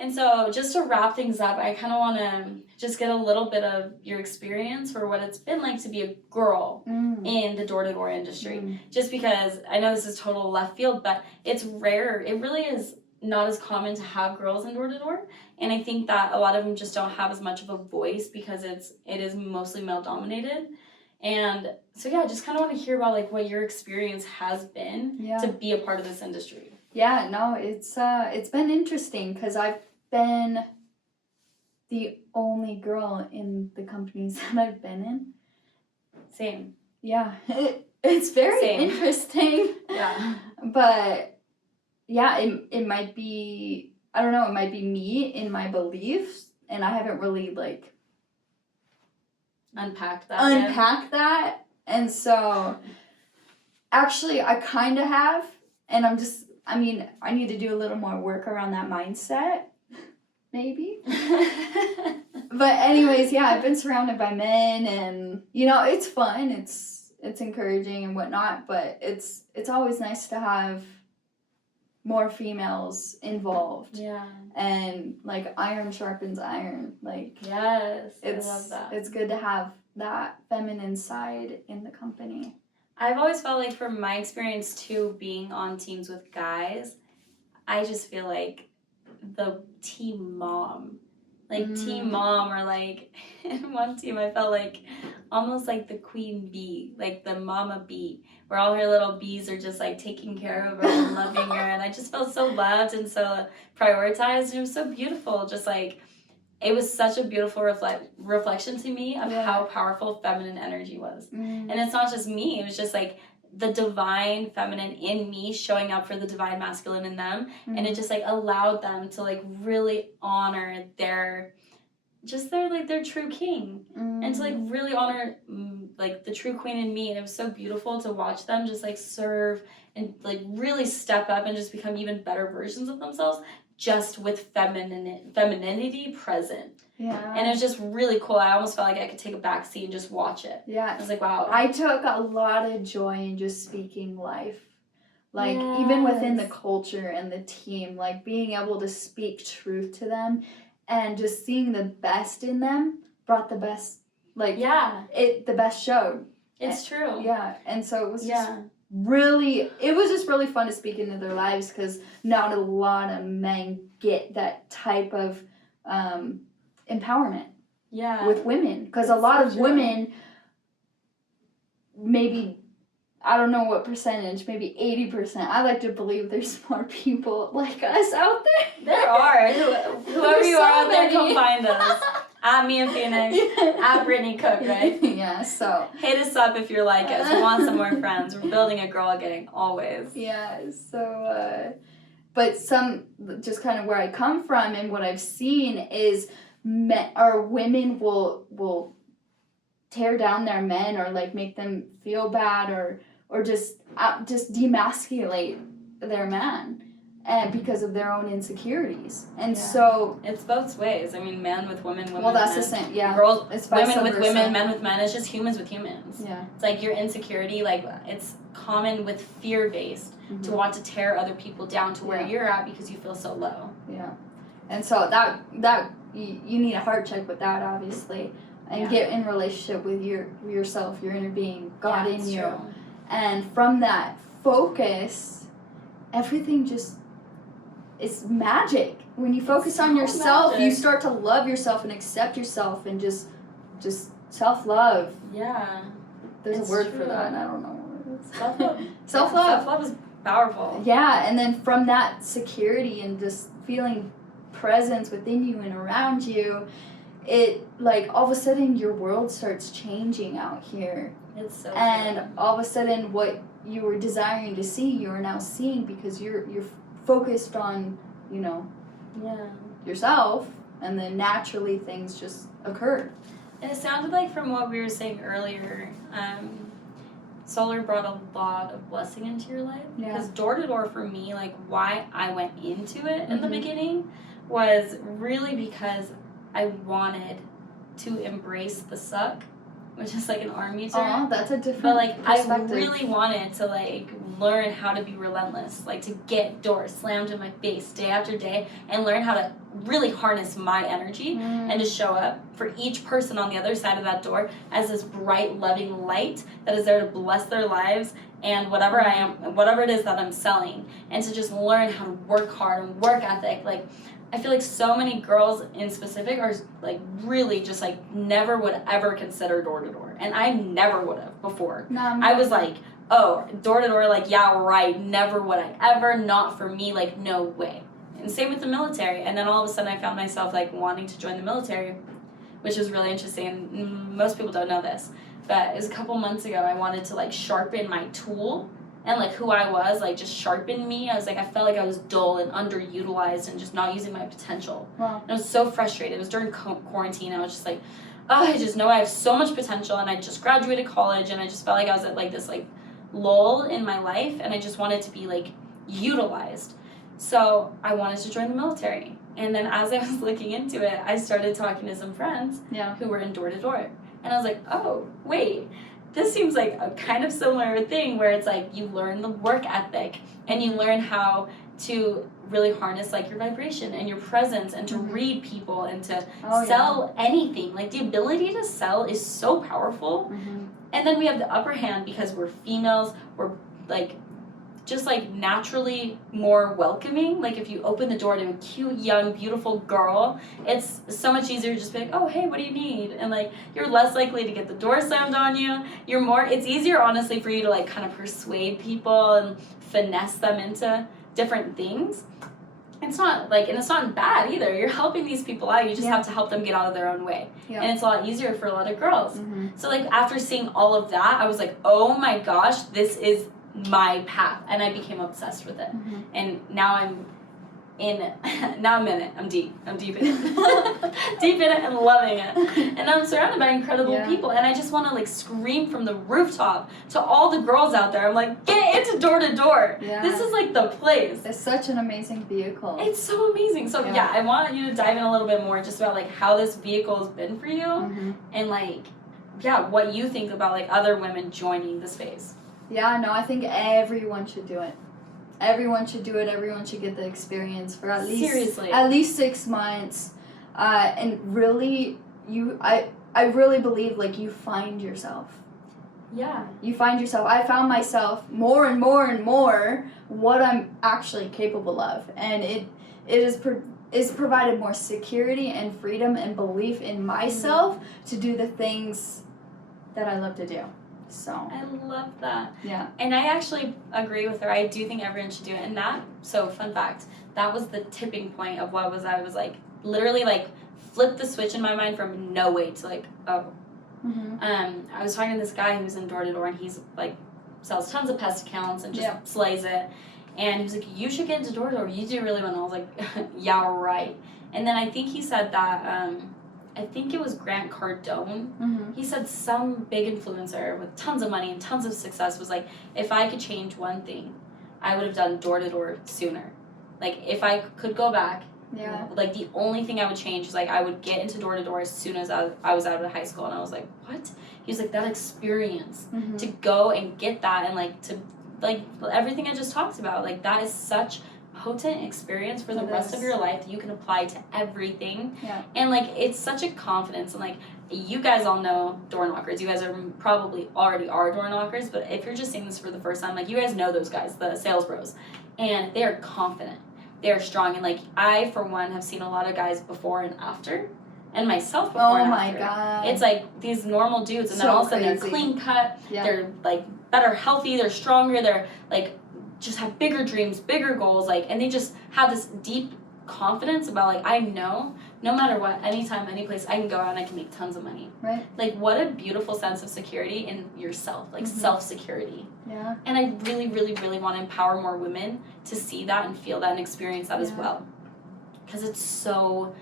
And so just to wrap things up, I kind of want to just get a little bit of your experience for what it's been like to be a girl in the door-to-door industry. Just because I know this is total left field, but it's rare. It really is not as common to have girls in door-to-door. And I think that a lot of them just don't have as much of a voice because it is mostly male-dominated. And so, yeah, I just kind of want to hear about, like, what your experience has been to be a part of this industry. Yeah, no, it's been interesting because I've been the only girl in the companies that I've been in. Same. Yeah, it's very interesting. Yeah. But, yeah, it might be, I don't know, it might be me in my beliefs, and I haven't really, like, unpack that. And so, actually, I kind of have, and I need to do a little more work around that mindset, maybe. But anyways, yeah, I've been surrounded by men, and, you know, it's fun, it's encouraging and whatnot, but it's always nice to have more females involved. Yeah. And, like, iron sharpens iron. Like, yes, I love that. It's good to have that feminine side in the company. I've always felt like, from my experience too, being on teams with guys, I just feel like the team mom. Like, team mom, or, like, in one team I felt like almost like the queen bee, like the mama bee, where all her little bees are just, like, taking care of her and loving her, and I just felt so loved and so prioritized, and it was so beautiful. Just, like, it was such a beautiful reflection to me of how powerful feminine energy was. And it's not just me, it was just, like, the divine feminine in me showing up for the divine masculine in them, and it just, like, allowed them to, like, really honor their true king, and to, like, really honor like the true queen in me. And it was so beautiful to watch them just, like, serve and, like, really step up and just become even better versions of themselves, just with femininity present. Yeah. And it was just really cool. I almost felt like I could take a back seat and just watch it. Yeah. I was like, wow. I took a lot of joy in just speaking life. Like, even within the culture and the team, like, being able to speak truth to them and just seeing the best in them brought the best, like, the best showed. It's true. Yeah. And so it was just really fun to speak into their lives, because not a lot of men get that type of empowerment with women, because a lot of women, maybe, I don't know what percentage, maybe 80%, I like to believe there's more people like us out there. There are. Whoever you are out there, come find us. At me and Phoenix, at Britney Cook, right? Yeah, so. Hit us up if you're like us. We want some more friends. We're building a girl gang, always. Yeah, so, but just kind of where I come from and what I've seen is women will tear down their men, or, like, make them feel bad, or just demasculate their man, and because of their own insecurities. And so it's both ways. I mean, men with women, women well, that's with men. The same. Yeah, girls, it's women with women, men with men. It's just humans with humans. Yeah, it's like your insecurity. Like, it's common with fear-based to want to tear other people down to where you're at because you feel so low. Yeah, and so that you need a heart check with that, obviously, and get in relationship with yourself, your inner being, God in you. True. And from that focus, everything just, it's magic. When you focus on yourself, you start to love yourself and accept yourself, and just self-love. Yeah. There's a word for that, and I don't know what it is. Self-love. Self-love. Self-love is powerful. Yeah, and then from that security and just feeling presence within you and around you, it, like, all of a sudden your world starts changing out here. It's so and true. All of a sudden what you were desiring to see, you are now seeing, because you're focused on, you know, yourself, and then naturally things just occur. And it sounded like, from what we were saying earlier, solar brought a lot of blessing into your life. Because door-to-door for me, like, why I went into it in the beginning was really because I wanted to embrace the suck, which is, like, an army term. Oh, that's a different But, like, perspective. I really wanted to, like, learn how to be relentless, like to get doors slammed in my face day after day and learn how to really harness my energy and to show up for each person on the other side of that door as this bright, loving light that is there to bless their lives and whatever I am, whatever it is that I'm selling, and to just learn how to work hard and work ethic. Like, I feel like so many girls in specific are like really just like never would ever consider door to door, and I never would have before. I was like, oh, door to door, like, yeah, right, never would I ever, not for me, like, no way. And same with the military. And then all of a sudden I found myself like wanting to join the military, which was really interesting, and most people don't know this, but it was a couple months ago. I wanted to like sharpen my tool and like who I was, like just sharpen me. I was like, I felt like I was dull and underutilized and just not using my potential. Wow. And I was so frustrated. It was during quarantine. I was just like, oh, I just know I have so much potential, and I just graduated college, and I just felt like I was at like this like lull in my life, and I just wanted to be like utilized. So I wanted to join the military. And then as I was looking into it, I started talking to some friends who were in door to door. And I was like, oh, wait, this seems like a kind of similar thing where it's like you learn the work ethic and you learn how to really harness like your vibration and your presence and to read people and to sell anything. Like the ability to sell is so powerful. And then we have the upper hand because we're females, we're like just like naturally more welcoming. Like if you open the door to a cute, young, beautiful girl, it's so much easier to just be like, oh, hey, what do you need? And like you're less likely to get the door slammed on you. It's easier honestly for you to like kind of persuade people and finesse them into different things. It's not like, and it's not bad either. You're helping these people out. You just have to help them get out of their own way. And it's a lot easier for a lot of girls. So like after seeing all of that, I was like, oh my gosh, this is my path, and I became obsessed with it. And now I'm in it. I'm deep in it. Deep in it and loving it. And I'm surrounded by incredible people, and I just want to like scream from the rooftop to all the girls out there. I'm like, get into door to door. This is like the place. It's such an amazing vehicle. It's so amazing. So I want you to dive in a little bit more just about like how this vehicle has been for you, and like what you think about like other women joining the space. I think everyone should do it. Everyone should do it. Everyone should get the experience for at least 6 months. And really, I really believe like you find yourself. You find yourself. I found myself more and more and more what I'm actually capable of, and it is provided more security and freedom and belief in myself to do the things that I love to do. So I love that. And I actually agree with her. I do think everyone should do it. And fun fact, that was the tipping point of I was like, literally like flipped the switch in my mind from no way to like, oh. I was talking to this guy who's in door to door, and he's like sells tons of pest accounts and just slays it. And he was like, you should get into door to door. You do really well. And I was like, yeah, right. And then I think he said that, I think it was Grant Cardone. He said some big influencer with tons of money and tons of success was like, if I could change one thing, I would have done door to door sooner. Like if I could go back, like the only thing I would change is like I would get into door to door as soon as I was out of high school. And I was like, what? He was like, that experience to go and get that, and like to like everything I just talked about, like that is such potent experience for the rest of your life that you can apply to everything. And like it's such a confidence, and like you guys all know door knockers. You guys are probably already are door knockers, but if you're just seeing this for the first time, like you guys know those guys, the sales bros, and they are confident, they're strong, and like I for one have seen a lot of guys before and after, and myself before and after. God, it's like these normal dudes, and then all of a sudden they're clean cut, they're like better healthy, they're stronger, they're like just have bigger dreams, bigger goals, like, and they just have this deep confidence about like, I know no matter what, anytime, any place, I can go out and I can make tons of money. Like what a beautiful sense of security in yourself, like self-security. And I really, really, really want to empower more women to see that and feel that and experience that as well, because it's so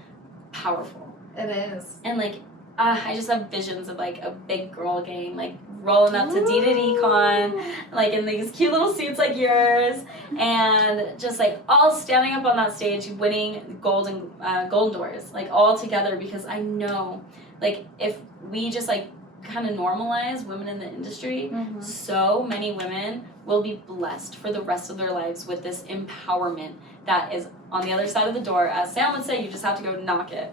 powerful. It is. And like I just have visions of like a big girl gang like rolling up to D2D-Con, like in these cute little suits like yours, and just like all standing up on that stage winning golden doors, like all together, because I know like if we just like kind of normalize women in the industry, so many women will be blessed for the rest of their lives with this empowerment that is on the other side of the door. As Sam would say, you just have to go knock it.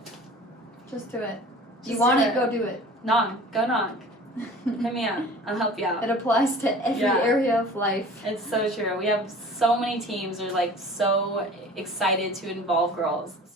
Just do it. Just You want do it, go do it. Knock. Go knock. Hit me up. I'll help you out. It applies to every area of life. It's so true. We have so many teams that are like so excited to involve girls.